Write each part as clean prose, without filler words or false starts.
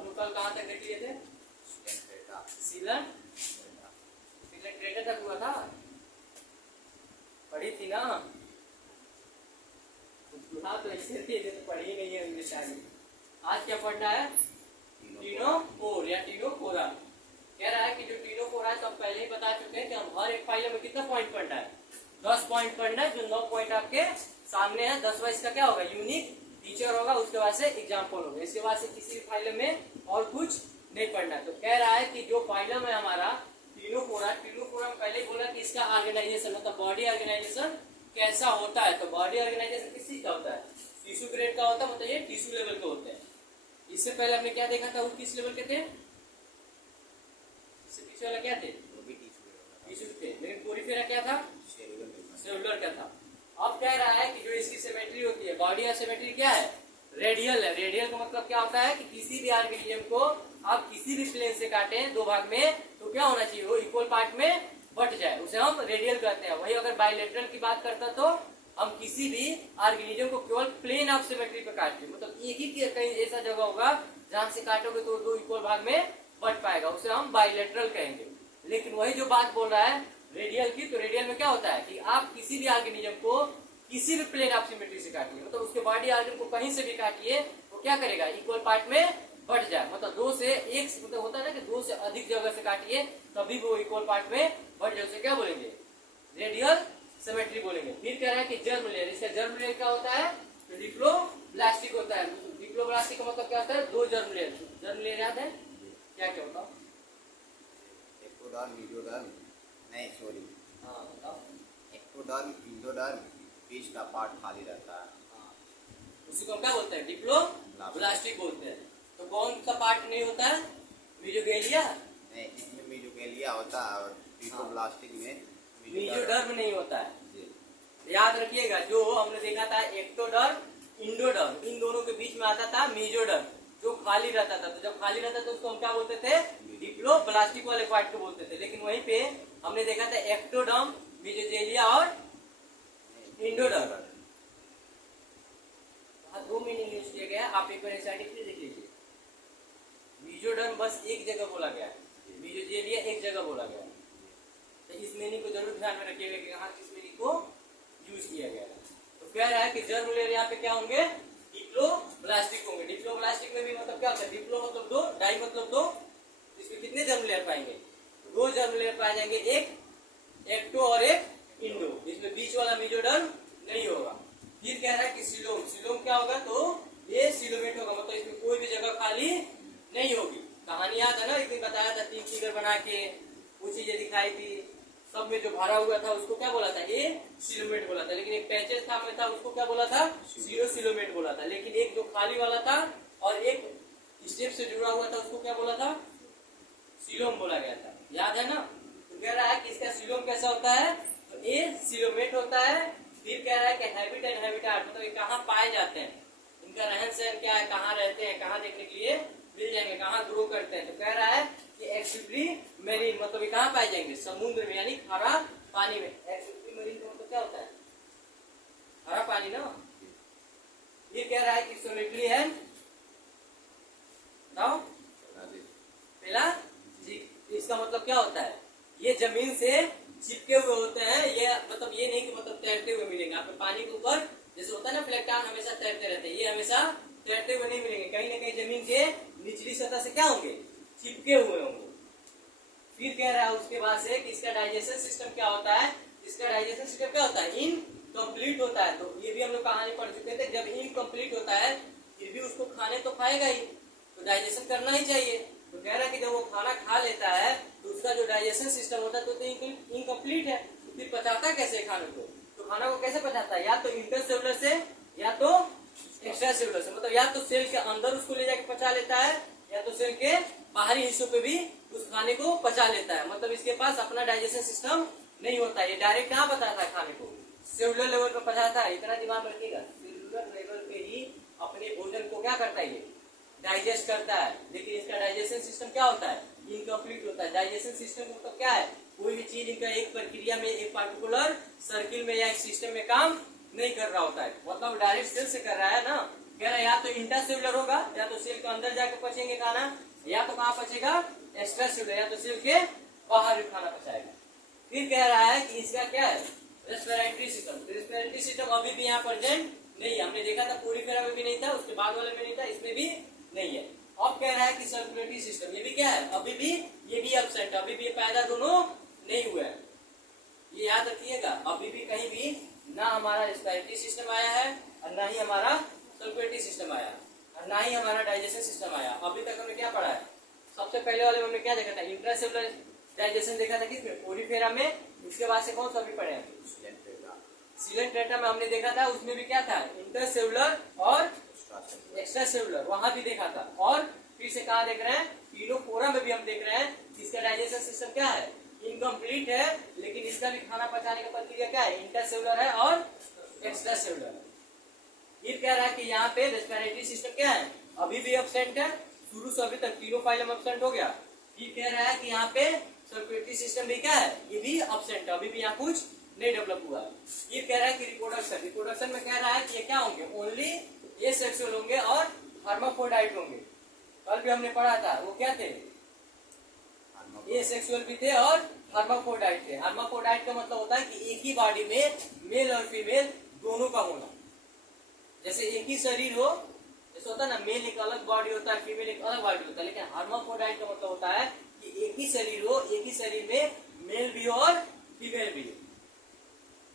हम लोग कल कहाँ तक देख लिए थे? सिलेंट्रेटा तक हुआ था, पढ़ी थी ना? हाँ, तो ऐसे तो पढ़ी नहीं है इंग्लिश आगे। आज क्या पढ़ना है? टीनोफोर या टीनोफोरा। कह रहा है कि जो टीनोफोरा है तो हम पहले ही बता चुके हैं कि हम हर एक फाइल में कितना पॉइंट पढ़ना है? 10 पॉइंट पढ़ना है। जो 9 पॉइंट आपके सामने है, 10वां इसका क्या होगा? यूनिक फीचर होगा, उसके बाद से एग्जाम्पल होगा, इसके बाद से किसी भी फाइल में और कुछ नहीं पढ़ना है। तो कह रहा है कि जो फाइलम है हमारा टीनोफोरा में पहले बोला कि इसका ऑर्गेनाइजेशन मतलब बॉडी ऑर्गेनाइजेशन कैसा होता है। तो बॉडी ऑर्गेनाइजेशन किस चीज का होता है? टिश्यू ग्रेड का होता है, मतलब ये टिश्यू लेवल के होते हैं। इससे पहले हमने क्या देखा था? वो किस लेवल के थे? इससे पीछे वाला क्या थे? टिश्यू थे, लेकिन पोरीफेरा क्या था? सेलुलर का था। अब कह रहा है कि जो इसकी सिमेट्री होती है, बॉडी और सिमेट्री क्या है? रेडियल है। रेडियल का मतलब क्या होता है कि किसी भी ऑर्गेनिज्म को आप किसी भी प्लेन से काटें 2 भाग में तो क्या होना चाहिए? वो इक्वल पार्ट में बट जाए, उसे हम रेडियल कहते हैं। वही अगर बायलेटरल की बात करता तो हम किसी भी ऑर्गेनिज्म को केवल प्लेन ऑफ सिमेट्री पे काटते, मतलब एक ही कहीं ऐसा जगह होगा जहां से काटोगे तो 2 इक्वल भाग में बट पाएगा, उसे हम बायलेटरल कहेंगे। लेकिन वही जो बात बोल रहा है रेडियल की, तो रेडियल में क्या होता है कि आप किसी भी ऑर्गेनिज्म को किसी भी प्लेन ऑफ सिमेट्री से काटिए, मतलब उसके बॉडी ऑर्गन को कहीं से भी काटिए, वो क्या करेगा? इक्वल पार्ट में बढ़ जाए। मतलब 2 से 1 मतलब होता है ना कि 2 से अधिक जगह से काटिए तभी वो इक्वल पार्ट में बढ़ जाए, उसे क्या बोलेंगे? रेडियल सिमेट्री बोलेंगे। फिर कह रहा है कि जर्म लेयर, इसका जर्म लेयर क्या होता है? तो डिप्लोब्लास्टिक होता है। डिप्लोब्लास्टिक का मतलब क्या होता है? 2 जर्म लेयर। जर्म लेयर याद है क्या क्या होता? एक्टोडर्म, मेसोडर्म, नहीं सॉरी, हाँ बताओ। एक्टोडर्म, इंडोडर्म, बीच का पार्ट खाली रहता है, उसी को क्या बोलते हैं? डिप्लोब्लास्टिक बोलते हैं। तो कौन सा पार्ट नहीं होता है? मेसोगेलिया नहीं, इसमें मेसोगेलिया होता है और डिप्लोब्लास्टिक में मेसोडर्म नहीं होता है। याद रखिएगा, जो हमने देखा था एक्टोडर्म, इंडोडर्म, इन दोनों के बीच में आता था मेसोडर्म जो खाली रहता था। तो जब खाली रहता था तो उसको हम क्या बोलते थे? डिप्लोब्लास्टिक वाले पार्ट को बोलते थे। लेकिन वहीं पे हमने देखा था एक्टोडर्म, मेसोगेलिया और इंडोडर्म। 2 मीनिंग यूज किया गया, आप एक बार एसआईटी देख लीजिए। मेसोडर्म बस एक जगह बोला गया, मेसोगेलिया एक जगह बोला गया। तो इस मीनिंग को जरूर ध्यान में रखिएगा कि यहाँ किस मीनिंग को यूज किया गया है। तो कह रहा है कि जर्म लेयर यहाँ पे क्या होंगे? डिप्लोब्लास्टिक होंगे। डिप्लोब्लास्टिक में भी मतलब क्या होता है? डिप्लो मतलब 2, डाई मतलब 2, इसमें कितने जर्म लेयर पाएंगे? 2 जर्म लेयर पाए जाएंगे, एक एक्टो और एक इंडो। इसमें बीच वाला मेसोडर्म नहीं होगा। फिर कह रहा है कि सिलोम, सिलोम क्या होगा? तो ये सिलोमेट होगा, मतलब इसमें कोई भी जगह खाली नहीं होगी। कहानी याद है ना, एक दिन बताया था 3 फिगर बना के वो चीजें दिखाई थी, सब में जो भरा हुआ था उसको क्या बोला था? ये सिलोमेट बोला था। लेकिन एक पैचेस था में था उसको क्या बोला था? जीरो सिलोमेट बोला था। लेकिन एक जो खाली वाला था और एक स्टेप से जुड़ा हुआ था उसको क्या बोला था? सिलोम बोला गया था। याद है ना? तो कह रहा है कि इसका सिलोम कैसा होता है? तो ये सिलोमेट होता है। फिर कह रहा है कि हैबिट एंड हैबिटाट, मतलब ये कहाँ पाए जाते हैं, इनका रहन सहन क्या है, कहाँ रहते हैं, कहाँ देखने के लिए मिल जाएंगे, कहाँ ग्रो करते हैं। तो कह रहा है कि एक्टिवली मेरीन, मतलब ये कहाँ पाए जाएंगे? समुद्र में, यानी खारा पानी में। एक्टिवली मेरीन का मतलब क्या होता है? खारा पानी ना। ये कह रहा है कि सोलिटरी है बताओ पेलाजिक। इसका मतलब क्या होता है? ये जमीन से चिपके हुए होते हैं। ये मतलब ये नहीं कि मतलब तैरते हुए मिलेंगे आपको पानी के ऊपर, जैसे होता है ना प्लेटॉन हमेशा तैरते रहते हैं, ये हमेशा तैरते हुए नहीं मिलेंगे, कहीं ना कहीं जमीन के निचली सतह से क्या होंगे? चिपके हुए होंगे। फिर कह रहा है उसके बाद से कि इसका डाइजेशन सिस्टम क्या होता है? इसका डाइजेशन सिस्टम क्या होता है? इनकम्प्लीट होता है। तो ये भी हम लोग कहानी पढ़ चुके थे, जब इनकम्प्लीट होता है फिर भी उसको खाने तो खाएगा ही, तो डाइजेशन करना ही चाहिए। तो कह रहा है कि जब वो खाना खा लेता है तो उसका जो डाइजेशन सिस्टम होता है तो इनकम्प्लीट है, तो फिर पचाता कैसे खाने को? तो खाना को कैसे पचाता है? या तो इंटरसेलुलर से या तो एक्स्ट्रा सेलुलर से, मतलब या तो सेल के अंदर उसको ले जाके पचा लेता है या तो सेल के बाहरी हिस्सों पे भी उस खाने को पचा लेता है। मतलब इसके पास अपना डाइजेशन सिस्टम नहीं होता है। ये डायरेक्ट कहाँ पचाता है खाने को? सेलुलर लेवल पर पचाता है। इतना दिमाग रखिएगा, सेलुलर लेवल पे ही अपने भोजन को क्या करता है? ये डाइजेस्ट करता है। लेकिन इसका डाइजेशन सिस्टम क्या होता है? इनकम्प्लीट होता है। डाइजेशन सिस्टम मतलब क्या है? कोई भी चीज इनका एक प्रक्रिया में, एक पार्टिकुलर सर्किल में या एक सिस्टम में काम नहीं कर रहा होता है। मतलब डायरेक्ट सेल से कर रहा है ना, कह रहा है या तो इंट्रासेलुलर होगा, या तो सेल के अंदर जाकर पचेंगे खाना, या तो कहाँ पचेगा एक्स्ट्रा सेलुलर, या तो सेल के बाहर भी खाना पचाएगा। फिर कह रहा है कि इसका क्या है रेस्पिरेटरी सिस्टम। रेस्पिरेटरी सिस्टम अभी भी यहाँ प्रेजेंट नहीं है, हमने देखा था पोरीफेरा में भी नहीं था, उसके बाद वाले में नहीं था, इसमें भी नहीं है। अब कह रहा है कि सर्कुलेटरी सिस्टम, ये भी क्या है अभी भी, ये भी एब्सेंट, अभी भी ये पैदा दोनों नहीं हुए हैं। ये याद रखिएगा, अभी भी कहीं भी ना हमारा रेस्पिरेटरी सिस्टम आया है और ना ही हमारा सर्कुलेटरी सिस्टम आया और ना ही हमारा डाइजेशन सिस्टम आया। अभी तक हमने क्या पढ़ा है, सबसे पहले वाले में हमने क्या देखा था, इंट्रासेलुलर डाइजेशन देखा था किसमें, पोरीफेरा में। उसके बाद से कौन सा भी पढ़े हैं, सीलेंट टेट्रा में हमने देखा था, उसमें भी क्या था इंटरसेलुलर और एक्स्ट्रा सेलुलर, वहां भी देखा था। और फिर से कहा देख रहे हैं टीनोफोरा में भी हम देख रहे हैं, इसका डाइजेशन सिस्टम क्या है इनकम्प्लीट है, लेकिन इसका भी खाना पचाने का प्रक्रिया क्या है इंटरसेलुलर है और एक्स्ट्रा सेलुलर है। ये कह रहा है कि यहाँ पे रेस्पिरेटरी सिस्टम क्या है अभी भी एब्सेंट है, शुरू से अभी तक तीनों फाइलम एब्सेंट हो गया। फिर कह रहा है कि यहाँ पे सर्कुलेटरी सिस्टम भी क्या है, ये भी एब्सेंट है, अभी भी यहाँ कुछ नहीं डेवलप हुआ है। ये कह रहा है कि रिप्रोडक्शन, रिप्रोडक्शन में कह रहा है कि ये क्या होंगे ओनली ये सेक्सुअल होंगे और हर्माफ्रोडाइट होंगे। कल भी हमने पढ़ा था वो क्या थे, ये सेक्सुअल भी थे और हर्माफ्रोडाइट थे। हर्माफ्रोडाइट का मतलब होता है कि एक ही बॉडी में मेल और फीमेल दोनों का होना। जैसे एक ही शरीर हो, जैसे होता है ना मेल एक अलग बॉडी होता है, फीमेल एक अलग बॉडी होता है, लेकिन हर्माफ्रोडाइट का मतलब होता है कि एक ही शरीर हो, एक ही शरीर में मेल भी हो और फीमेल भी हो।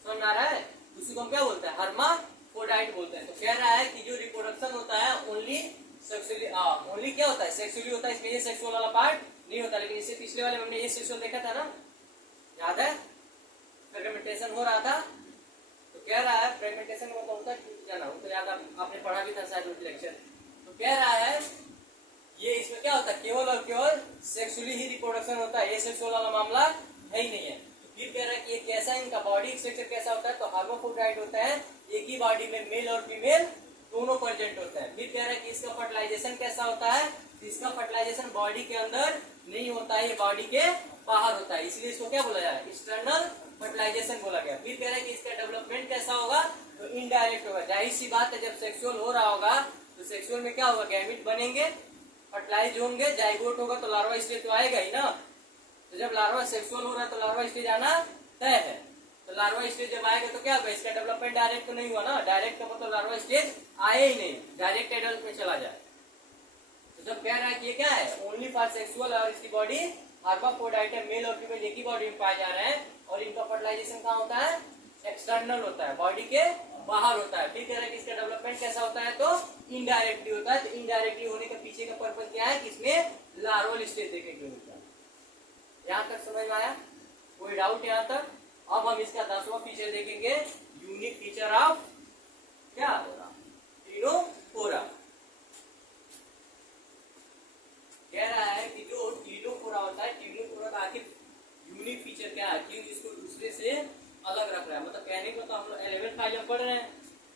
समझ आ रहा है, उसी को हम क्या बोलते हैं हर्माफ्रोडाइट बोलते हैं। तो कह रहा है कि जो रिप्रोडक्शन होता है ओनली सेक्सुअली, ओनली क्या होता है सेक्सुअली होता है, इसमें ये सेक्सुअल वाला पार्ट नहीं होता। लेकिन इससे पिछले वाले में हमने ये सेक्सुअल देखा था ना, याद है फ्रेगमेंटेशन हो रहा था। तो कह रहा है फ्रेगमेंटेशन का मतलब होता है टूट जाना, वो तो याद आपने पढ़ा भी था शायद लेक्चर। तो कह रहा है ये इसमें क्या होता है केवल और केवल सेक्सुअली ही रिप्रोडक्शन होता है, ये सेक्सुअल वाला मामला है ही नहीं है। तो फिर कह रहा है कि ये कैसा इनका बॉडी स्ट्रक्चर कैसा होता है, तो हर्माफ्रोडाइट होता है, एक ही बॉडी में मेल और फीमेल दोनों प्रेजेंट होता है। फिर कह रहा है कि इसका फर्टिलाइजेशन कैसा होता है, इसका फर्टिलाइजेशन बॉडी के अंदर नहीं होता है, ये बॉडी के बाहर होता है, इसलिए इसको क्या बोला जाए एक्सटर्नल फर्टिलाइजेशन बोला गया। फिर कह रहे हैं कि इसका डेवलपमेंट कैसा होगा, तो इनडायरेक्ट होगा। जाहिर सी बात है जब सेक्सुअल हो रहा होगा तो सेक्सुअल में क्या होगा गैमेट बनेंगे, फर्टिलाइज होंगे, जाइगोट होगा तो लार्वा स्टेज तो आएगा ही ना। तो जब लार्वा सेक्सुअल हो रहा है तो लार्वा स्टेज आना तय है। तो लार्वा स्टेज जब आएगा तो क्या होगा, इसका डेवलपमेंट डायरेक्ट तो नहीं हुआ ना, डायरेक्ट का मतलब लार्वा स्टेज आए ही नहीं, डायरेक्ट एडल्ट में चला जाए। तो जब कह रहा है कि ये क्या है ओनली फॉर सेक्सुअल और इसकी बॉडी हर्माफ्रोडाइट है, मेल और फीमेल एक ही बॉडी में पाए जा रहे हैं, और इनका फर्टिलाइजेशन कहाँ होता है एक्सटर्नल होता है, बॉडी के बाहर होता है। फिर कह रहा है कि इसका डेवलपमेंट कैसा होता है, तो इनडायरेक्टली होता है। तो इनडायरेक्टली होने का पीछे का पर्पज क्या है कि इसमें लार्वल स्टेज देखने को मिलता है। यहाँ तक समझ में आया, कोई डाउट यहाँ तक? अब हम इसका 10वां फीचर देखेंगे, यूनिक फीचर ऑफ क्या टीनोफोरा। कह रहा है कि जो टीनोफोरा होता है, टीनोफोरा का आखिर यूनिक फीचर क्या है, क्यों इसको दूसरे से अलग रख रहा है। मतलब कहने को तो हम लोग 11 फाइलम पढ़ रहे हैं,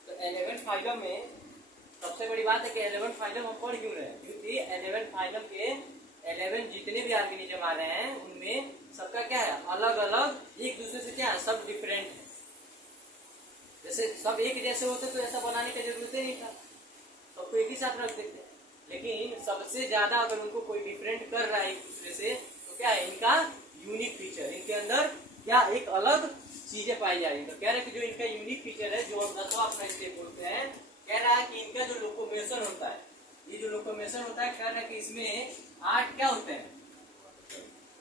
तो 11 फाइलम में सबसे बड़ी बात है कि 11 फाइलम हम पढ़ क्यों रहे हैं, क्योंकि 11 फाइलम के 11 जितने भी ऑर्गेनिज्म आ रहे हैं उनमें सबका क्या है अलग अलग, एक दूसरे से क्या है सब डिफरेंट है। जैसे सब एक जैसे होते तो ऐसा बनाने की जरूरत ही नहीं था, सबको एक ही साथ रख देते। लेकिन सबसे ज्यादा अगर उनको कोई डिफरेंट कर रहा है एक दूसरे से, तो क्या है इनका यूनिक फीचर, इनके अंदर क्या एक अलग चीजें पाई जा रही है। तो कह रहे हैं कि जो इनका यूनिक फीचर है, जो हम 10वां अपना स्टेप बोलते हैं, कह रहा है कि इनका जो लोकोमेशन होता है, ये जो लोकोमेशन होता है, कह रहा है कि इसमें 8 क्या होते हैं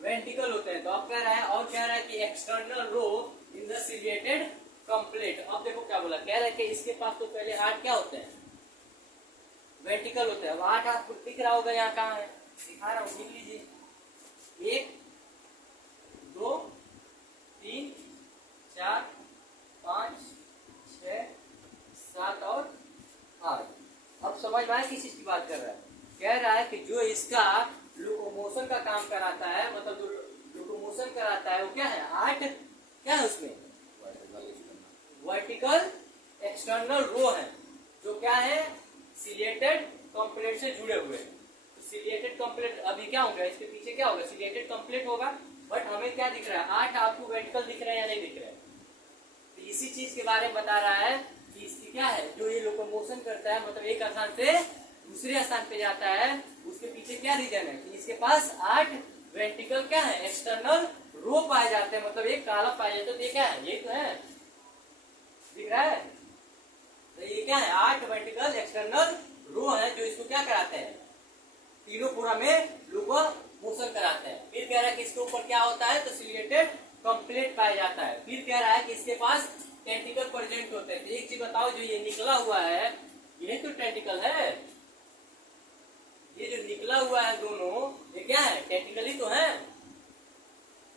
वेंटिकल होते हैं। तो अब कह रहा है, और कह रहा है कि external row in the ciliated complete. अब देखो क्या बोला, कह रहा है कि इसके पास तो पहले 8 क्या होते हैं वेंटिकल होते हैं। अब 8 आपको दिख रहा होगा, यहाँ कहाँ है दिखा रहा हूँ, लिख लीजिए 1 2 3 4 5 6 7 और 8। अब समझ में आया किस चीज की बात कर रहा है। कह रहा है कि जो इसका लोकोमोशन का काम कराता है, मतलब जो लोकोमोशन कराता है वो क्या है 8 क्या है उसमें वर्टिकल एक्सटर्नल रो है, जो क्या है सिलिएटेड कंप्लीट से जुड़े हुए हैं। तो सिलिएटेड कंप्लीट अभी क्या होगा, इसके पीछे क्या होगा सिलिएटेड कंप्लीट होगा, बट हमें क्या दिख रहा है 8 आपको वर्टिकल दिख रहा है या नहीं दिख रहा है। तो इसी चीज के बारे में बता रहा है कि इसकी क्या है, जो ये लोकोमोशन करता है, मतलब एक स्थान से दूसरे स्थान पे जाता है, उसके पीछे क्या रीजन है कि इसके पास 8 वेंट्रिकल क्या है, एक्सटर्नल रो पाए जाते हैं, मतलब एक काला पाया जाता है। तो ये क्या है, ये तो है, दिख रहा है, तो ये क्या है, 8 वर्टिकल एक्सटर्नल रो है जो इसको क्या कराते हैं, तीनों पूरा में लोकोमोशन कराते हैं। फिर कह रहा है कि इसके ऊपर क्या होता है, तो सिलिएटेड कंप्लीट पाया जाता है। फिर कह रहा है कि इसके पास टेंटिकल प्रेजेंट होते हैं। तो एक चीज बताओ, जो ये निकला हुआ है ये तो टेंटिकल है, ये जो निकला हुआ है दोनों, ये क्या है, टेंटिकल ही तो है।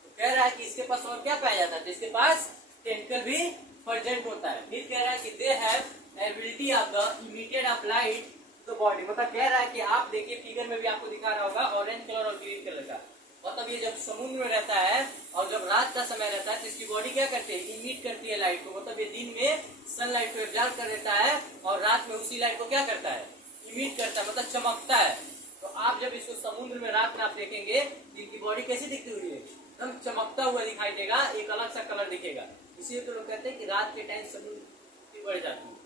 तो कह रहा है कि इसके पास और क्या पाया जाता है, तो इसके पास टेंटिकल भी प्रेजेंट होता है। फिर कह रहा है कि they have ability of the emitted of light the body, मतलब कह रहा है कि आप देखिए फिगर में भी आपको दिखा रहा होगा ऑरेंज कलर और ग्रीन कलर का, मतलब ये जब समुद्र में रहता है और जब रात का समय रहता है तो इसकी बॉडी क्या करती है, इमिट करती है लाइट को, मतलब ये दिन में सनलाइट को एब्जॉर्ब कर देता है और रात में उसी लाइट को क्या करता है, इमिट करता है, मतलब चमकता है। तो आप जब इसको समुद्र में रात में आप देखेंगे इनकी बॉडी कैसी दिखती हुई है, एकदम चमकता हुआ दिखाई देगा, एक अलग सा कलर दिखेगा। इसीलिए तो लोग कहते हैं कि रात के टाइम समुद्र बढ़ जाती है।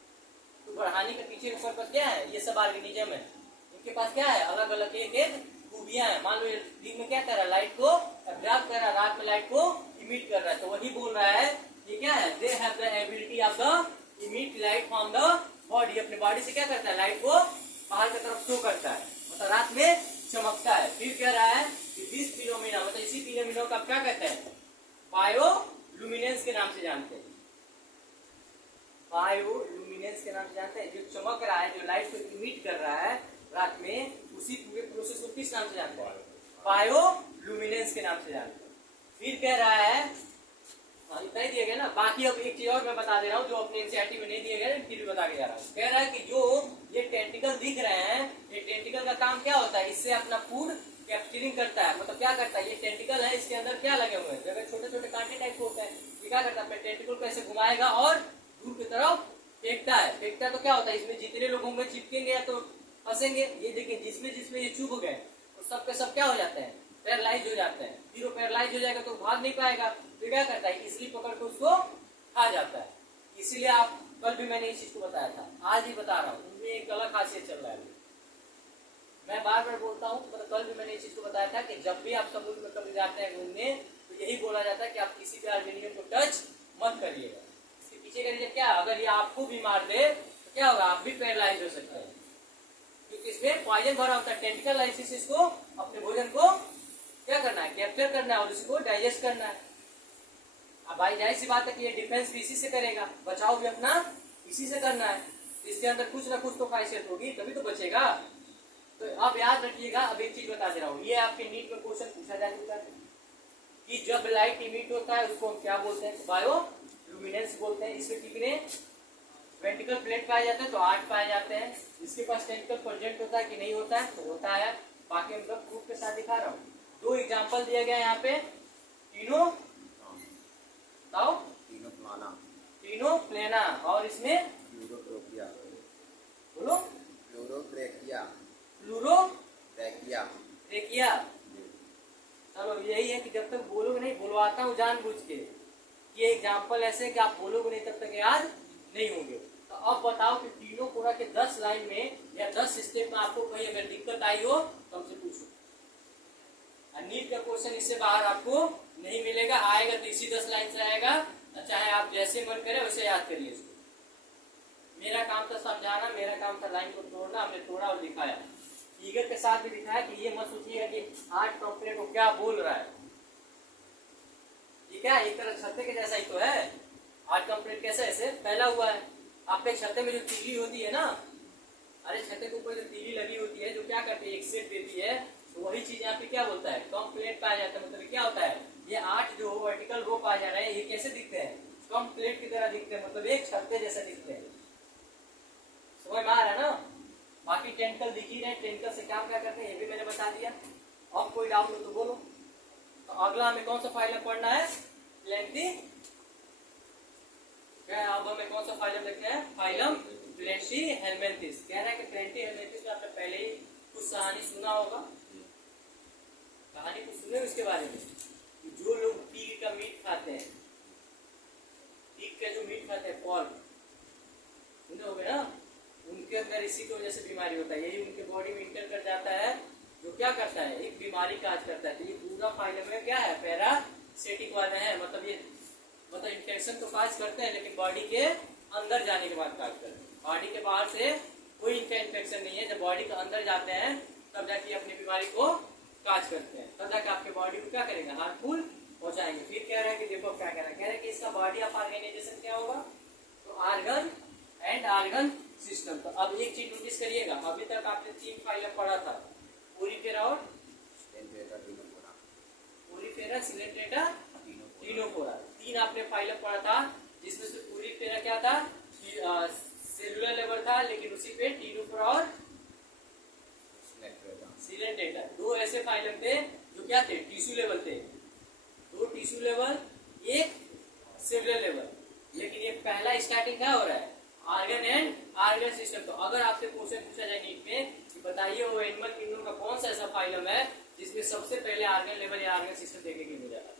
तो बढ़ाने के पीछे का पर्पस क्या है, ये सब ऑर्गेनिज्म है, इनके पास क्या है, अलग अलग एक एक खूबियां है। मान लो ये दिन में क्या कर रहा है, लाइट को एब्जॉर्ब कर रहा है, रात में लाइट को इमिट कर रहा है। तो वही बोल रहा है ये क्या है, they have the ability of the emit light from the body, अपने बॉडी से क्या करता है, लाइट को बाहर की तरफ शो करता है, मतलब रात में चमकता है। फिर कह रहा है कि दिस फिनोमेना, मतलब इसी फिनोमेना को क्या कहते हैं, बायोलुमिनेंस के नाम से जानते हैं, बायोलुमिनेंस के नाम से जानते हैं। जो चमक रहा है, जो लाइट को इमिट कर रहा है रात में, उसी पूरे प्रोसेस को किस नाम से जानते हैं, बायोलुमिनेंस के नाम से जानते हैं। फिर कह रहा है, इतना ही दिया गया ना, बाकी अब एक चीज और मैं बता दे रहा हूँ जो अपने एनसीईआरटी में नहीं दिया गया, फिर भी बता के जा रहा हूँ। कह रहा है कि जो ये टेंटिकल दिख रहे हैं, ये टेंटिकल का काम क्या होता है, इससे अपना फूड कैप्चरिंग करता है, मतलब क्या करता है, ये टेंटिकल है, इसके अंदर क्या लगे हुए हैं, अगर छोटे छोटे कांटे टाइप होते हैं, ये क्या करता है, अपने टेंटिकल को ऐसे घुमाएगा और दूर की तरफ फेंकता है। फेंकता है तो क्या होता है, इसमें जितने लोग होंगे चिपकेंगे या तो फंसेंगे। ये देखिए जिसमें जिसमें ये चुभ गए तो सब के सब क्या हो जाते हैं, पैरालाइज हो जाते हैं। फिर वो पैरालाइज हो जाएगा तो भाग नहीं पाएगा, तो क्या करता है, इसलिए पकड़ के उसको खा जाता है। इसीलिए आप, कल भी मैंने इस चीज को बताया था, आज भी बता रहा हूँ, उनमें एक अलग खासियत चल रहा है। मैं बार बार बोलता हूँ, मतलब कल भी मैंने इस चीज को बताया था कि जब भी आप समुद्र में कभी जाते हैं घूमने, तो यही बोला जाता है कि आप किसी भी ऑर्गेनिज्म को टच मत करिएगा। इसके पीछे का रीजन क्या है, अगर ये आपको भी मार दे तो क्या होगा, आप भी पैरालाइज हो सकते हैं, क्योंकि इसमें पॉइजन भरा होता है। टेंटिकल लाइसिस को अपने भोजन को क्या करना है, कैप्चर करना है और उसको डाइजेस्ट करना है। अब भाई जाहिर सी बात है कि ये डिफेंस भी इसी से करेगा, बचाव भी अपना इसी से करना है। इसके अंदर कुछ ना कुछ तो खासियत होगी, तभी तो बचेगा। तो अब याद रखिएगा, अब एक चीज बता दे रहा हूँ, ये आपके नीट में क्वेश्चन पूछा जा चुका है कि जब लाइट इमिट होता है उसको हम क्या बोलते हैं, बायोलुमिनेंस बोलते हैं। इसमें कितने वेंट्रिकल प्लेट पाए जाते हैं, तो 8 पाए जाते हैं। इसके पास टेंटिकल प्रेजेंट होता है कि नहीं होता है, तो होता है। बाकी हम सब प्रूफ के साथ दिखा रहा हूँ। 2 एग्जाम्पल दिया गया यहाँ पे, तीनों बताओ, तीनों प्लेना, और इसमें प्लूरोट्रोपिया, बोलो, प्लूरोट्रेकिया, प्लूरोट्रेकिया। चलो यही है कि जब तक बोलोगे नहीं, बुलवाता हूँ जानबूझ के, ये एग्जाम्पल ऐसे कि आप बोलोगे नहीं तब तक याद नहीं होंगे। तो अब बताओ कि तीनों पूरा के 10 लाइन में या 10 स्टेप में आपको कहीं अगर दिक्कत आई हो तो हमसे पूछो। नीट का क्वेश्चन इससे बाहर आपको नहीं मिलेगा, आएगा तो इसी 10 लाइन से आएगा, चाहे आप जैसे मन करे वैसे याद करिए इसको। मेरा काम था समझाना, मेरा काम था लाइन को तोड़ना, हमने तोड़ा और दिखाया, फिगर के साथ भी दिखाया कि ये मत सोचिएगा कि 8 कंप्लेंट को क्या बोल रहा है। ये क्या एक तरह छत्ते के जैसा ही तो है, 8 कंप्लेंट कैसे ऐसे फैला हुआ है। आपके छत्ते में जो तीली होती है ना, अरे छत्ते के ऊपर जो तीली लगी होती है, जो क्या करती है, एक सेट देती है, तो वही चीज यहाँ पे क्या बोलता है, कंप्लेंट पाया जाता है। मतलब क्या होता है, ये 8 जो वर्टिकल रो पाए जा रहे हैं, ये कैसे दिखते हैं, कम प्लेट की तरह दिखते हैं, मतलब एक छत्ते जैसा दिखते हैं। समझ में आ रहा है ना। बाकी टेंटिकल दिख ही रहे, टेंटिकल से काम क्या करते हैं ये भी मैंने बता दिया। अब कोई डाउट हो तो बोलो। तो अगला हमें कौन सा फाइलम पढ़ना है, प्लेंटी, क्या अब हमें कौन सा फाइलम देखते हैं, फाइलम प्लेंटीहेल्मिन्थिस। कह रहा है कि प्लेंटीहेल्मिन्थिस में आपने पहले ही कुछ कहानी सुना होगा, कहानी कुछ सुने उसके बारे में, कि जो लोग पीग का मीट खाते हैं, पीग का जो मीट खाते हैं, पॉर्क, सुने होंगे ना, उनके अंदर इसी की वजह से बीमारी होता है, यही उनके बॉडी में इंटर कर जाता है, जो क्या करता है, एक बीमारी काज करता है। तो ये पूरा फाइलम में क्या है, पैरासिटिक वाले हैं, मतलब ये मतलब इन्फेक्शन तो काज करते हैं लेकिन बॉडी के अंदर जाने के बाद काज करते हैं। बॉडी के बाहर से कोई इनका इन्फेक्शन नहीं है, जब बॉडी के अंदर जाते हैं तब जाके अपनी बीमारी को काज करते हैं, तब जाके आपके बॉडी को क्या करेंगे, हार्मफुल पहुंचाएंगे। फिर कह रहे हैं कि देखो क्या कह रहे हैं कि इसका बॉडी ऑफ ऑर्गेनाइजेशन क्या होगा, तो ऑर्गन एंड ऑर्गन सिस्टम। तो अब एक चीज नोटिस करिएगा, अभी तक आपने 3 फाइलम पढ़ा था, ओरिफेरा और ओरिफेरा, सिलेंट्रेटा, टिनोफोरा, 3 आपने फाइलम पढ़ा था, जिसमें से ओरिफेरा क्या था, सेलुलर लेवल था, लेकिन उसी पे टिनोफोरा और सिलेंट्रेटा 2 ऐसे फाइलम थे जो क्या थे, टिश्यू लेवल थे, 2 टिश्यू लेवल, एक सेलुलर लेवल। लेकिन ये पहला स्टार्टिंग क्या हो रहा है, ऑर्गन एंड ऑर्गन सिस्टम। तो अगर आपसे क्वेश्चन पूछा जाए नीट में कि बताइए वो एनिमल किंगडम का कौन सा ऐसा फाइलम है जिसमें सबसे पहले ऑर्गन लेवल या ऑर्गन सिस्टम देखने को मिल जाता है,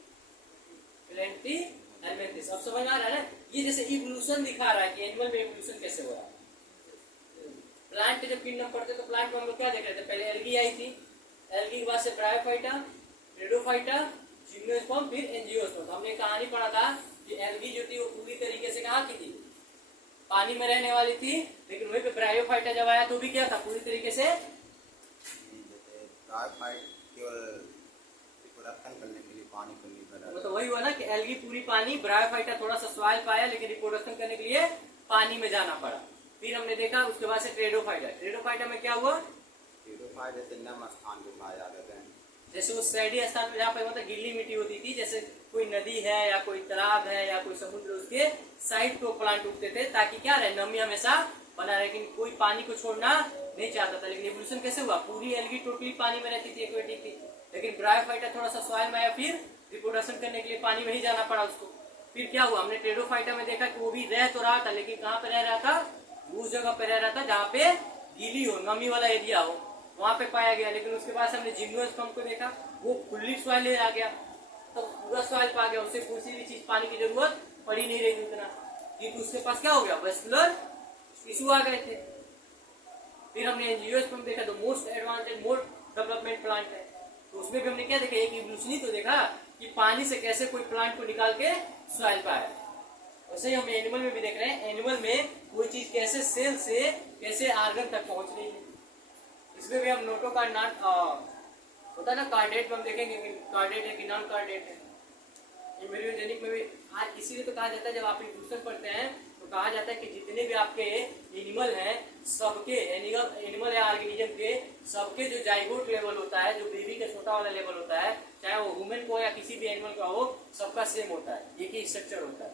प्लेंटी अब समझ आ रहा है ना। ये जैसे इवोल्यूशन दिखा रहा है कि एनिमल में इवोल्यूशन कैसे हो रहा है। प्लांट के जब किंगडम पढ़ते तो प्लांट को हम लोग क्या देख रहे थे, पहले एल्गी आई थी, एल्गी के बाद से ब्रायोफाइटा, रेडोफाइटा, जिम्नोस्पर्म, फिर एंजियोस्पर्म। हमने कहानी पढ़ा था कि एल्गी जो थी वो पूरी तरीके से कहाँ की थी, पानी में रहने वाली थी, लेकिन वहीं पे ब्रायोफाइटा जब आया तो भी क्या था, पूरी तरीके से करने के लिए पानी को निर्भर। तो वही हुआ ना कि एल्गी पूरी पानी, ब्रायोफाइटा थोड़ा सा सॉइल पाया, लेकिन रिप्रोडक्शन करने के लिए पानी में जाना पड़ा। फिर हमने देखा उसके बाद से ट्रेडोफाइटा, ट्रेडोफाइटा में क्या हुआ, ट्रेडोफाइटा से नम स्थान पे पाया जाता है, जैसे उस सैडी स्थान पे जहाँ पे मतलब गीली मिट्टी होती थी, जैसे कोई नदी है या कोई तालाब है या कोई समुद्र, उसके साइड पे प्लांट उगते थे ताकि क्या रहे, नमी हमेशा बना रहे, लेकिन कोई पानी को छोड़ना नहीं चाहता था। लेकिन इवोल्यूशन कैसे हुआ, पूरी एल्गी टोटली पानी में रहती थी, एक्वेटिक थी, लेकिन ब्रायोफाइटा थोड़ा सा सॉइल में आया, फिर रिप्रोडक्शन करने के लिए पानी में ही जाना पड़ा उसको। फिर क्या हुआ, हमने ट्रेडोफाइटा में देखा कि वो भी रह तो रहा था, लेकिन कहाँ पे रह रहा था, उस जगह पे रह रहा था जहाँ पे गीली हो, नमी वाला एरिया हो, वहां पे पाया गया। लेकिन उसके बाद हमने जिम्नोस्पर्म को देखा, वो फुल्ली सॉइल आ गया, तो पूरा सॉइल पा गया, उससे किसी भी चीज पानी की जरूरत पड़ी नहीं रही उतना, क्योंकि उसके पास क्या हो गया, वेस्कुलर टिश्यू आ गए थे। फिर हमने एंजियोस्पर्म देखा, तो मोस्ट एडवांटेज मोर डेवलपमेंट प्लांट है, तो उसमें भी हमने क्या देखा, एक इवोल्यूशन तो देखा कि पानी से कैसे कोई प्लांट को निकाल के सॉइल पाया। वैसे ही हम एनिमल में भी देख रहे हैं, एनिमल में कोई चीज कैसे सेल से कैसे ऑर्गन तक पहुंच रही है। इसमें भी हम नोटो का नाम होता है ना, कार्डेट में हम देखेंगे कि कार्डेट है कि नॉन कार्डेट है। एम्ब्रियोजेनिक में भी आज इसीलिए तो कहा जाता है, जब आप इवोल्यूशन पढ़ते हैं तो कहा जाता है कि जितने भी आपके एनिमल हैं, सबके एनिमल या ऑर्गेनिज्म के सबके जो जाइगोट लेवल होता है, जो बेबी का छोटा वाला लेवल होता है, चाहे वो ह्यूमन को या किसी भी एनिमल का हो, सबका सेम होता है, एक ही स्ट्रक्चर होता है।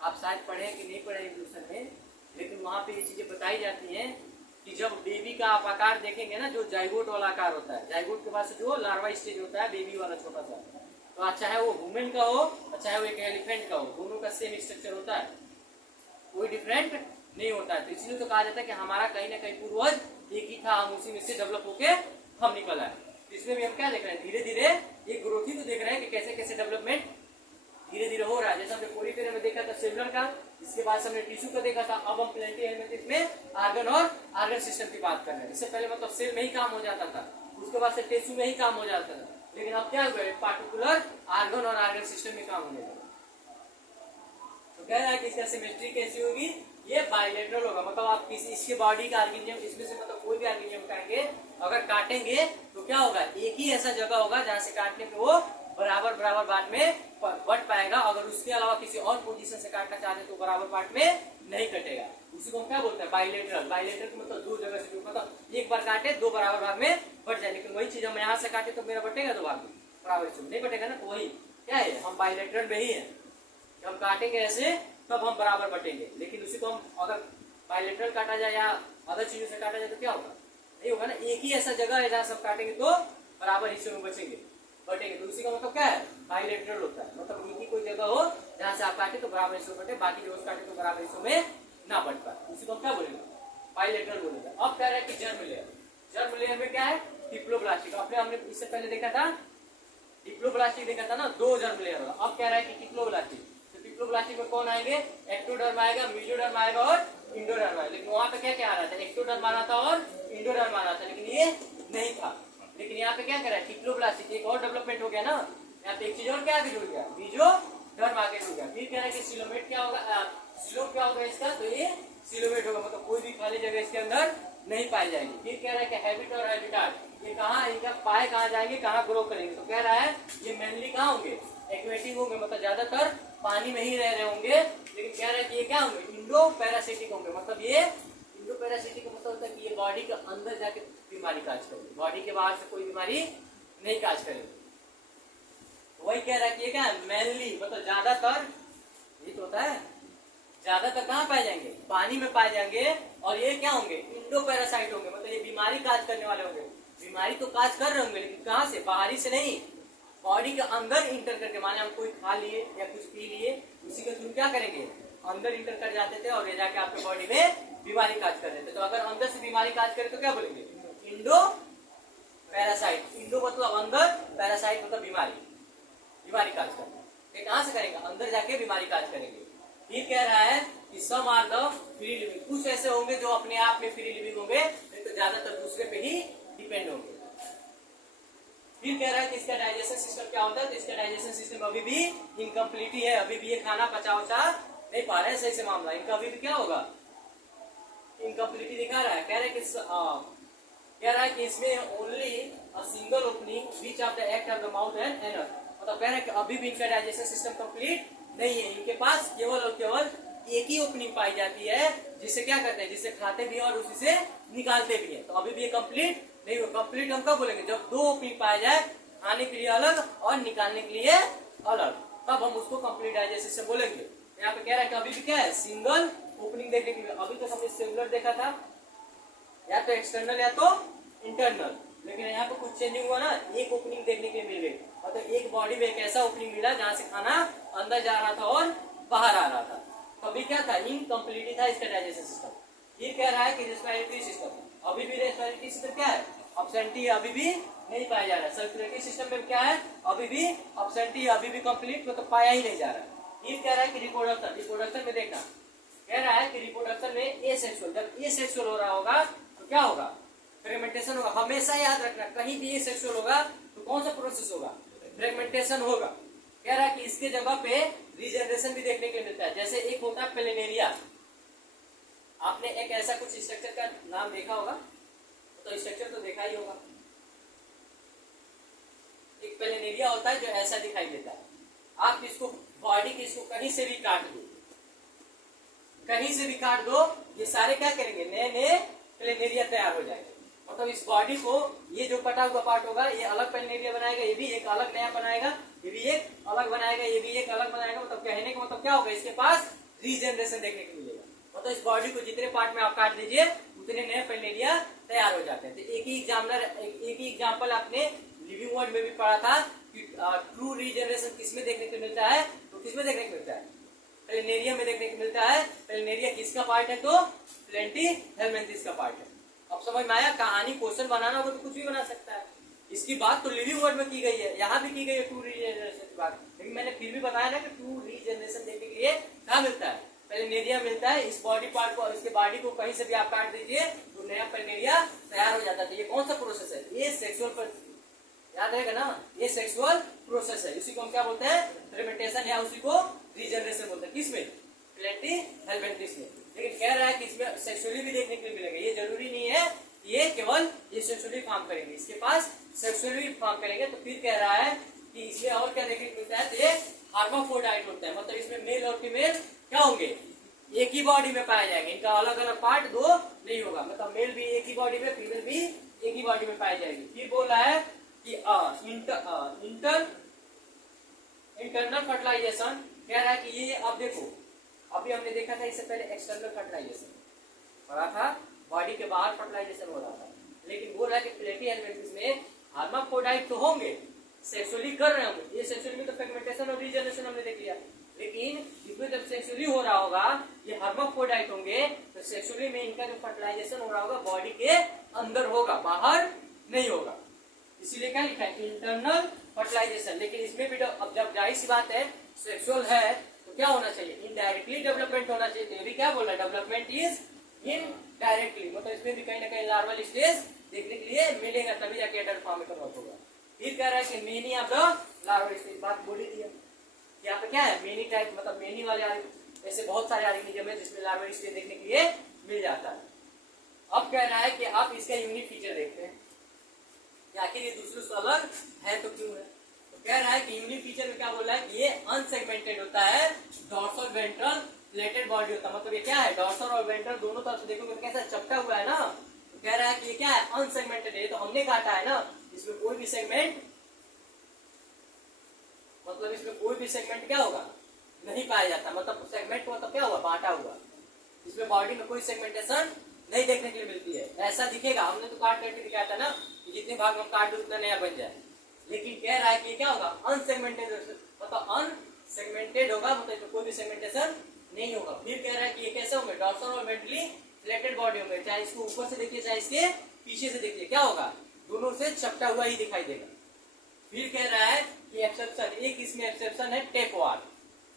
आप शायद पढ़े कि नहीं पढ़े इवोल्यूशन में, लेकिन वहां पे ये चीजें बताई जाती हैं कि जब बेबी का आप आकार देखेंगे ना, जो जाइगोट वाला आकार होता है, जाइगोट के पास जो लार्वा स्टेज होता है बेबी वाला छोटा सा, तो चाहे वो ह्यूमन का हो चाहे वो एक एलिफेंट का हो, दोनों का सेम स्ट्रक्चर होता है, कोई डिफरेंट नहीं होता है। तो इसलिए तो कहा जाता है कि हमारा कहीं ना कहीं पूर्वज एक ही था, हम उसी में से डेवलप होके हम निकल आए। तो इसमें भी हम क्या देख रहे हैं, धीरे धीरे एक ग्रोथ ही तो देख रहे हैं कि कैसे कैसे डेवलपमेंट धीरे धीरे हो रहा है। जैसे हमने कोरिफेरा में देखा था सेलुलर का, इसके बाद हमने टिश्यू का देखा था, अब हम प्लेंटी हेलमेंथिस में ऑर्गन और ऑर्गन सिस्टम की बात कर रहे हैं। इससे पहले मतलब सेल में ही काम हो जाता था, उसके बाद से टिश्यू में ही काम हो जाता था, लेकिन अब क्या हुआ, पार्टिकुलर ऑर्गन और ऑर्गन सिस्टम में काम होने लगा। तो कह रहा है कि इसका सिमेट्री कैसी होगी, ये बायलेटरल होगा, मतलब आप किसी इसके बॉडी का ऑर्गेनिज्म, इसमें से मतलब कोई भी ऑर्गेनिज्म उठाएंगे, अगर काटेंगे तो क्या होगा, एक ही ऐसा जगह होगा जहां से काटने पे वो बराबर बराबर पार्ट में बट पाएगा। अगर उसके अलावा किसी और पोजीशन से काटना चाहते तो बराबर पार्ट में नहीं कटेगा। उसी को हम क्या बोलते हैं, बायलेटरल। बायलेटरल का मतलब दो जगह से, मतलब एक बार काटे दो बराबर भाग में बट जाए, लेकिन वही चीज हम यहाँ से काटे तो मेरा बटेगा दो भाग में, बराबर से नहीं बटेगा ना। तो वही क्या है, हम बायलेटरल में ही है, हम काटेंगे ऐसे तब हम बराबर बटेंगे। लेकिन उसी को हम अगर बायलेटरल काटा जाए या अदर चीजों से काटा जाए तो क्या होगा, नहीं होगा ना। एक ही ऐसा जगह है जहाँ सब काटेंगे तो बराबर हिस्से में बचेंगे बटेंगे। तो उसी का मतलब क्या है, बायलेटरल होता है, मतलब एक ही कोई जगह हो जहाँ से आप काटे तो बराबर हिस्सों में बटे, बाकी जगह काटे तो बराबर हिस्सों में ना बट पाए, उसी को क्या बोलेंगे, बायलेटरल बोलेंगे। अब कह रहा है कि जर्म लेयर, जर्म लेयर में क्या है, डिप्लोब्लास्टिक। हमने इससे पहले देखा था डिप्लोब्लास्टिक, देखा था ना, दो जर्म लेयर होगा। अब कह रहा है कि डिप्लोब्लास्टिक, तो ट्रिप्लोब्लास्टिक में कौन आएंगे, एक्टोडर्म आएगा, मेसोडर्म आएगा और इंडोडर्म आएगा। लेकिन वहां पे क्या क्या आ रहा था, एक्टोडर्म आ रहा था और इंडोडर्म आ रहा था, लेकिन ये नहीं था। लेकिन यहाँ पे क्या करा है, ट्रिप्लोब्लास्टिक एक और डेवलपमेंट हो गया ना, यहाँ पे एक चीज और क्या आगे जुड़ गया, मेसोडर्म आगे जुड़ गया। फिर कह रहा है कि सिलोमेट क्या होगा, सिलोम क्या होगा इसका, तो ये सिलोमेट होगा, मतलब कोई भी खाली जगह इसके अंदर नहीं पाई जाएगी। फिर कह रहा है कि हैबिट और हैबिटाट, ये कहाँ, इनका पाए कहाँ जाएंगे, कहाँ ग्रो करेंगे, तो कह रहा है ये मेनली कहाँ होंगे, एक्वेटिक होंगे, मतलब ज्यादातर पानी में ही रह रहे होंगे। लेकिन कह रहा है कि ये क्या होंगे, इंडो पैरासिटिक होंगे, मतलब ये इंडो पैरासिटिक का मतलब होता है कि ये बॉडी के अंदर जाके बीमारी काज करेगी, बॉडी के बाहर से कोई बीमारी नहीं काज करेगी। वही कह रहा है कि ये क्या है, मेनली मतलब ज्यादातर, ये तो होता है ज्यादातर कहाँ पाए जाएंगे, पानी में पाए जाएंगे। और ये क्या होंगे, इंडो पैरासाइट होंगे, मतलब ये बीमारी काज करने वाले होंगे। बीमारी तो काज कर रहे होंगे, लेकिन कहाँ से, बाहरी से नहीं, बॉडी के अंदर इंटर करके, माने हम कोई खा लिए या कुछ पी लिए, उसी के थ्रू क्या करेंगे, अंदर इंटर कर जाते थे और ये जाके आपके बॉडी में बीमारी काज कर देते। तो अगर अंदर से बीमारी काज करे तो क्या बोलेंगे, इंडो पैरासाइट। इंडो मतलब अंदर, पैरासाइट मतलब बीमारी काज करना। ये कहाँ से करेंगे, अंदर जाके बीमारी काज करेंगे। फिर कह रहा है कि some are the free living, कुछ ऐसे होंगे जो अपने आप में फ्री लिविंग होंगे, नहीं तो ज्यादातर दूसरे पे ही डिपेंड होंगे। फिर कह रहा है कि इसका डाइजेशन सिस्टम क्या होता है, तो इसका डाइजेशन सिस्टम अभी भी इनकम्प्लीट ही है, अभी भी ये खाना पचा उचा नहीं पा रहे हैं सही से, मामला इनका अभी भी क्या होगा, इनकम्प्लीट दिखा रहा है। कह रहा है कि इसमें only a single opening which of the act of the mouth and anus, मतलब कह रहा है कि अभी भी इनका डाइजेशन सिस्टम कंप्लीट नहीं है, इनके पास केवल और केवल एक ही ओपनिंग पाई जाती है, जिससे क्या करते हैं, जिससे खाते भी और उसी से निकालते भी हैं। तो अभी भी ये कंप्लीट नहीं हो, कंप्लीट हम कब बोलेंगे, जब दो ओपनिंग पाया जाए, खाने के लिए अलग और निकालने के लिए अलग, तब हम उसको कंप्लीट डाइजेशन सिस्टम बोलेंगे। यहाँ पे कह रहा है कि अभी भी क्या है, सिंगल ओपनिंग देखने के लिए, अभी तो हमने सेलुलर देखा था, या तो एक्सटर्नल या तो इंटरनल, लेकिन यहाँ पे कुछ चेंजिंग हुआ ना, एक ओपनिंग देखने के लिए मिल गई, मतलब एक बॉडी में एक ऐसा ओपनिंग मिला जहाँ से खाना अंदर जा रहा था और बाहर आ रहा था। तो अभी क्या था, इनकम्प्लीट था इसका डाइजेशन सिस्टम। ये कह रहा है कि रेस्पिरेटरी सिस्टम, अभी भी रेस्पिरेटरी सिस्टम क्या है, अब्सेंटी, अभी भी नहीं पाया जा रहा है। सर्कुलेटरी सिस्टम में क्या है, अभी भी अब्सेंटी, अभी भी कंप्लीट मतलब पाया ही नहीं जा रहा। ये कह रहा है कि रिप्रोडक्शन, रिप्रोडक्शन में देखना, कह रहा है कि रिप्रोडक्शन में एसेक्सुअल, जब एसेक्सुअल हो रहा होगा तो क्या होगा, फ्रेगमेंटेशन होगा। हमेशा याद रखना, कहीं भी एसेक्सुअल होगा तो कौन सा प्रोसेस होगा, फ्रेगमेंटेशन होगा। कह रहा है कि इसके जगह पे रीजनरेशन भी देखने के लिए मिलता है। जैसे एक होता है प्लेनेरिया, आपने एक ऐसा कुछ स्ट्रक्चर का नाम देखा होगा, तो स्ट्रक्चर तो देखा ही होगा, एक प्लेनेरिया होता है जो ऐसा दिखाई देता है। आप इसको बॉडी की इसको कहीं से भी काट दो, कहीं से भी काट दो, ये सारे क्या करेंगे, नए नए प्लेनेरिया तैयार हो जाएंगे। मतलब इस बॉडी को, ये जो कटा हुआ पार्ट होगा ये अलग प्लेनेरिया बनाएगा, ये भी एक अलग नया बनाएगा, ये भी एक अलग बनाएगा, ये भी एक अलग बनाएगा। मतलब कहने का मतलब क्या होगा, इसके पास रीजनरेशन देखने को मिलेगा। मतलब इस बॉडी को जितने पार्ट में आप काट दीजिए उतने नए प्लेनेरिया तैयार हो जाते हैं। तो एक ही एग्जाम्पल आपने लिविंग वर्ड में भी पढ़ा था कि ट्रू रीजनरेशन किसमें देखने को मिलता है, तो किसमें देखने को मिलता है, प्लेनेरिया में देखने को मिलता है। प्लेनेरिया किसका पार्ट है, तो प्लेंटीहेल्मिन्थिस का पार्ट है। अब समझ में आया, कहानी क्वेश्चन बनाना होगा तो कुछ भी बना सकता है। इसकी बात तो लिविंग वर्ड में की गई है, यहाँ भी की गई है ट्रू रीजनरेशन की बात, लेकिन मैंने फिर भी बताया ना कि ट्रू रीजनरेशन देखने के लिए क्या मिलता है, प्लेनेरिया मिलता है। इस बॉडी पार्ट को, इसके बॉडी को कहीं से भी आप काट दीजिए तो नया प्लेनेरिया तैयार हो जाता है। ये कौन सा प्रोसेस है, ये सेक्सुअल पर याद रहेगा ना, ये सेक्सुअल प्रोसेस है। इसी को हम क्या बोलते हैं, फ्रेगमेंटेशन, या उसी को रीजनरेशन बोलते हैं। किसमें, प्लेंटीहेल्मिन्थिस में। लेकिन कह रहा है कि इसमें सेक्सुअली भी देखने के लिए मिलेगा। ये जरूरी नहीं है ये केवल ये सेक्सुअली फॉर्म करेंगे, इसके पास सेक्सुअली भी फॉर्म करेंगे। तो फिर कह रहा है कि इसमें और क्या देखने को मिलता है, तो ये हार्माफ्रोडाइट होता है। मतलब इसमें मेल और फीमेल क्या होंगे, एक ही बॉडी में पाए जाएंगे, इनका अलग अलग पार्ट दो नहीं होगा। मतलब मेल भी एक ही बॉडी में, फीमेल भी एक ही बॉडी में पाई जाएगी। फिर बोल रहा है कि इंटरनल फर्टिलाइजेशन, कह रहा है कि ये, अब देखो अभी हमने देखा था इससे पहले एक्सटर्नल फर्टिलाइजेशन पढ़ा था, बॉडी के बाहर फर्टिलाइजेशन हो रहा था। लेकिन बोल रहा है कि प्लेंटीहेल्मिन्थिस में हार्माफ्रोडाइट तो होंगे, सेक्सुअली कर रहे होंगे। ये सेक्सुअली में तो फ्रेगमेंटेशन और रीजनरेशन हमने देख लिया, लेकिन इसमें जब सेक्सुअली हो रहा होगा ये हार्माफ्रोडाइट होंगे, तो सेक्सुअली में इनका जो फर्टिलाइजेशन हो रहा होगा बॉडी के अंदर होगा, बाहर नहीं होगा। इसीलिए क्या लिखा है, इंटरनल फर्टिलाइजेशन। लेकिन इसमें भी अब जब जाहिर सी बात है सेक्सुअल है तो तो क्या होना चाहिए, इनडायरेक्टली डेवलपमेंट होना चाहिए। तो ये भी क्या बोल रहा है, डेवलपमेंट इज इनडायरेक्टली, मतलब इसमें भी कहीं ना कहीं लार्वल स्टेज देखने के लिए मिलेगा, तभी जाके एडल्ट फॉर्म में कन्वर्ट होगा। फिर कह रहा है कि many of the larval stage, बात बोल ही दिया। यहाँ पे क्या है, मेनी टाइप, मतलब मेनी वाले ऐसे बहुत सारे ऑर्गेनिज्म है जिसमें लार्वल स्टेज देखने के लिए मिल जाता है। अब कह रहा है कि आप इसका यूनिक फीचर देखते हैं कि आखिर ये दूसरों से अलग है तो क्यों है। तो कह रहा है कि यूनिक फीचर में क्या बोल रहा है कि ये अनसेगमेंटेड होता है, डॉर्सल वेंट्रल प्लेटेड बॉडी होता है। मतलब ये क्या है, डॉर्सल और वेंट्रल दोनों तरफ से देखोगे तो कैसा चपटा हुआ है ना। तो कह रहा है कि ये क्या है, अनसेगमेंटेड है। तो हमने काटा है ना, इसमें कोई भी सेगमेंट, मतलब इसमें कोई भी सेगमेंट क्या होगा, नहीं पाया जाता। मतलब सेगमेंट को मतलब क्या हुआ, बांटा हुआ। इसमें बॉडी में कोई सेगमेंटेशन नहीं देखने के लिए मिलती है। ऐसा दिखेगा, हमने तो काट करके दिखाया था ना कि जितने भाग हम काट दो उतना नया बन जाए। लेकिन कह रहा है कि क्या होगा, अनसेगमेंटेड, मतलब अनसेगमेंटेड होगा, मतलब इसमें कोई भी सेगमेंटेशन नहीं होगा। फिर कह रहा है कि ये कैसे होंगे, डॉर्सल और वेंट्रली प्लेटेड बॉडी होंगे, चाहे इसको ऊपर से देखिए चाहे इसके पीछे से देखिए, क्या होगा, दोनों से चपटा हुआ ही दिखाई देगा। फिर कह रहा है कि एक्सेप्शन, एक इसमें एक्सेप्शन है टेप वार।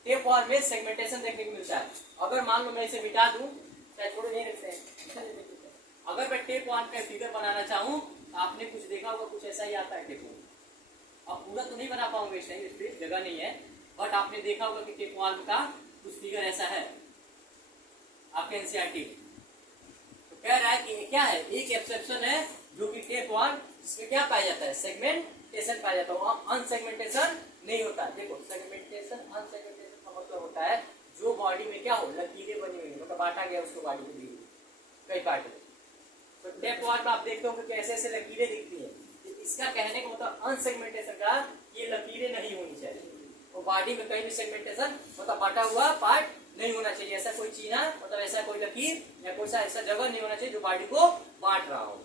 टेप वार में सेगमेंटेशन देखने को मिलता है। अगर मान लो मैं इसे मिटा दूं, छोड़ो नहीं रखते हैं, अगर मैं टेप वार का फिगर बनाना चाहूँ, आपने कुछ देखा होगा, कुछ ऐसा ही आता है टेप वार। अब पूरा तो नहीं बना पाऊंगे इस टाइम, इस पे जगह नहीं है, बट आपने देखा होगा कि टेप वार का कुछ फिगर ऐसा है आपके एनसीईआरटी। तो कह रहा है कि क्या है, एक एक्सेप्शन है जो कि टेप वार, जिसमें क्या पाया जाता है, सेगमेंटेशन पाया जाता है, अनसेगमेंटेशन नहीं होता। देखो सेगमेंटेशन, अनसेगमेंटेशन का मतलब होता है जो बॉडी में क्या हो, लकीरें बनी हुई, मतलब बांटा गया उसको बॉडी को कई पार्ट में। तो टेप वार में आप देखते हो कि ऐसे ऐसे लकीरें दिखती है। इसका कहने का मतलब अनसेगमेंटेशन का, ये लकीरें नहीं होनी चाहिए, और बॉडी में कहीं भी सेगमेंटेशन मतलब बांटा हुआ पार्ट नहीं होना चाहिए। ऐसा कोई चिन्ह, मतलब ऐसा कोई लकीर या कोई सा ऐसा जगह नहीं होना चाहिए जो बॉडी को बांट रहा हो।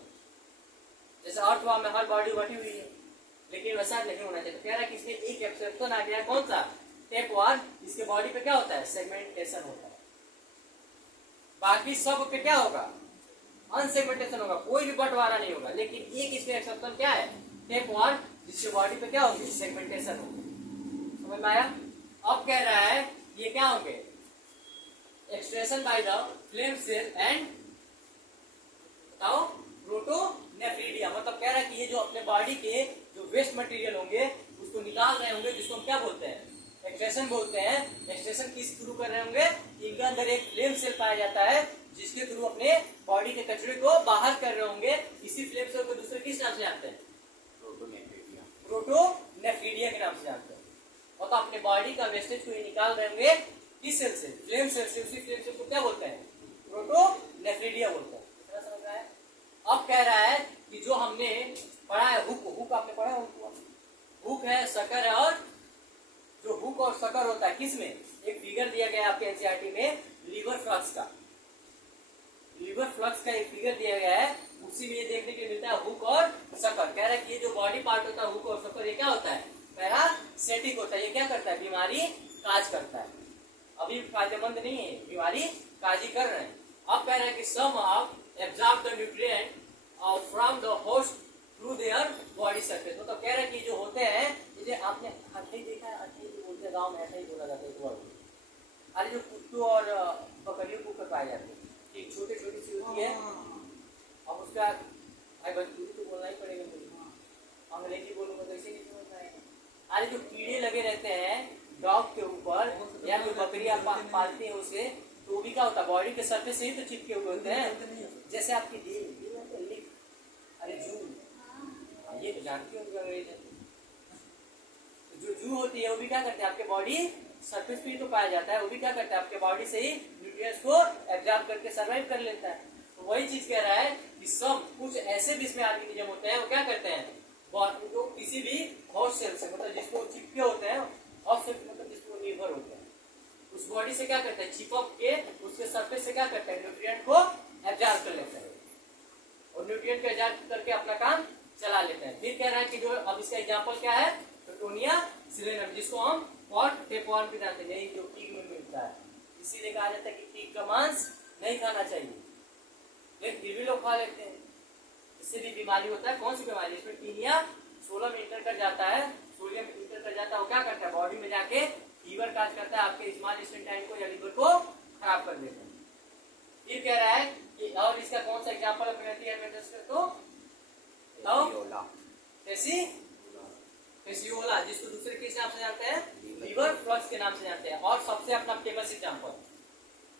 जैसे अर्थवॉर्म में हर बॉडी बटी हुई है, लेकिन वैसा नहीं होना चाहिए। तो कह रहा है कि इसमें एक एक्सेप्शन आ गया, कौन सा, टेप वार। इसके बॉडी पे क्या होता है, सेगमेंटेशन होता है, बाकी सब पे क्या होगा, अनसेगमेंटेशन होगा, कोई भी बंटवारा नहीं होगा। लेकिन एक इसमें एक्सेप्शन क्या है, टेप वार, जिसके बॉडी पे क्या होगी, सेगमेंटेशन होगी। समझ में आया। अब कह रहा है ये क्या होंगे, expression by the flame cell and, बताओ, प्रोटोनेफ्रिडिया। मतलब कह रहा है कि ये जो अपने बॉडी के जो वेस्ट मटेरियल होंगे उसको निकाल रहे होंगे, जिसको हम क्या बोलते हैं, एक्सट्रेशन बोलते हैं। एक्सट्रेशन किस थ्रू कर रहे होंगे, इनके अंदर एक फ्लेम सेल पाया जाता है जिसके थ्रू अपने बॉडी के कचरे को बाहर कर रहे होंगे। इसी फ्लेम सेल को दूसरे किस नाम से जानते हैं, प्रोटोनेफ्रिडिया, प्रोटोनेफ्रिडिया के नाम से जानते हैं। और तो अपने बॉडी का वेस्टेज को निकाल रहे होंगे किस सेल से, फ्लेम सेल से। उसी फ्लेम सेल को क्या बोलते हैं, प्रोटोनेफ्रिडिया बोलते हैं। इतना समझ रहा है। अब कह रहा है कि जो हमने पढ़ा है, हुक आपने पढ़ा है, हुक है, शकर है, और जो हुक और शकर होता है किसमें, एक फिगर दिया गया आपके एनसीईआरटी में लीवर फ्लक्स का, लीवर फ्लक्स का एक फिगर दिया गया है, उसी में ये देखने के मिलता है हुक और शकर। कह रहा है कि ये जो बॉडी पार्ट होता है हुक और शकर, ये क्या होता है, पैरासिटिक होता है। ये क्या करता है, बीमारी काज करता है। अभी फायदेमंद नहीं है, बीमारी काजी कर रहे हैं। अब कह रहा है कि some of absorb the nutrient from the host through their body surface. मतलब कह रहा है कि जो होते हैं, जैसे आपने अट्ठे देखा है, अट्ठे जो बोलते हैं गाँव में ऐसा ही बोला जाता है वर्ड। अरे जो कुत्तों और बकरियों को ऊपर पाए जाते हैं, एक छोटी छोटी सी होती है, अब उसका भोजपुरी तो बोलना ही पड़ेगा, अंग्रेजी बोलूंगा तो इसे नहीं समझ पाएगा। अरे जो कीड़े लगे रहते हैं डॉग के ऊपर, या जो बकरियां पालती हैं उसे, तो वो भी क्या होता है, बॉडी के सरफेस से ही तो चिपके हुए होते हैं। जैसे आपकी दिल, अरे जू, ये तो जानती होंगे अंग्रेजी। जो जू होती है वो भी क्या करते हैं, आपके बॉडी सरफेस पे तो पाया जाता है, वो भी क्या करता है, आपके बॉडी से ही न्यूट्रिएंट्स को एब्जॉर्ब करके सर्वाइव कर लेता है। तो वही चीज कह रहा है कि सब कुछ ऐसे भी इसमें ऑर्गेनिज्म होते हैं, वो क्या करते हैं, जो किसी भी होस्ट सेल से, मतलब जिसको चिपके होते हैं, होस्ट सेल मतलब जिसको निर्भर होते हैं, उस बॉडी से क्या करते हैं, चिपक के उसके सरफेस से क्या करते हैं, न्यूट्रिएंट को एब्जॉर्ब कर लेते हैं, और न्यूट्रिएंट को एब्जॉर्ब करके अपना काम चला लेते हैं। फिर कह रहा है कि जो, अब इसका एग्जाम्पल क्या है, प्लूटोनिया सिलेनम, जिसको हम टेप वार्म भी जानते हैं, जो पीक में मिलता है। इसीलिए कहा जाता है कि पीक का मांस नहीं खाना चाहिए, लेकिन फिर भी लोग खा लेते हैं। इससे भी बीमारी होता है। कौन सी बीमारी, इसमें टीनिया सोडियम इंटर कर जाता है, सोडियम इंटर कर जाता है, वो क्या करता है, बॉडी में जाके फीवर काज करता है आपके स्मॉल इंटेस्टाइन को या लीवर को खराब कर देता है। फिर कह रहा है कि और इसका कौन सा एग्जांपल अपने हेलमिंथिस तो Fistiola. फेसियोला, जिसको दूसरे किस नाम से जानते हैं, लीवर फ्लक्स के नाम से जानते हैं। और सबसे अपना फेमस एग्जांपल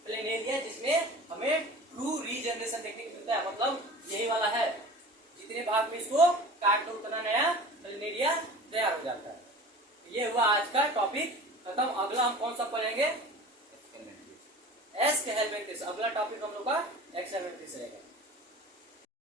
प्लेनेरिया, जिसमें हमें ट्रू रीजनरेशन देखने को मिलता है, मतलब यही वाला है, जितने भाग में इसको काट दो उतना नया प्लेनेरिया तैयार हो जाता है। ये हुआ आज का टॉपिक खत्म। अगला हम कौन सा पढ़ेंगे, एस्क हेलमिंथिस। अगला टॉपिक हम लोग का एक्स हेलमिंथिस रहेगा।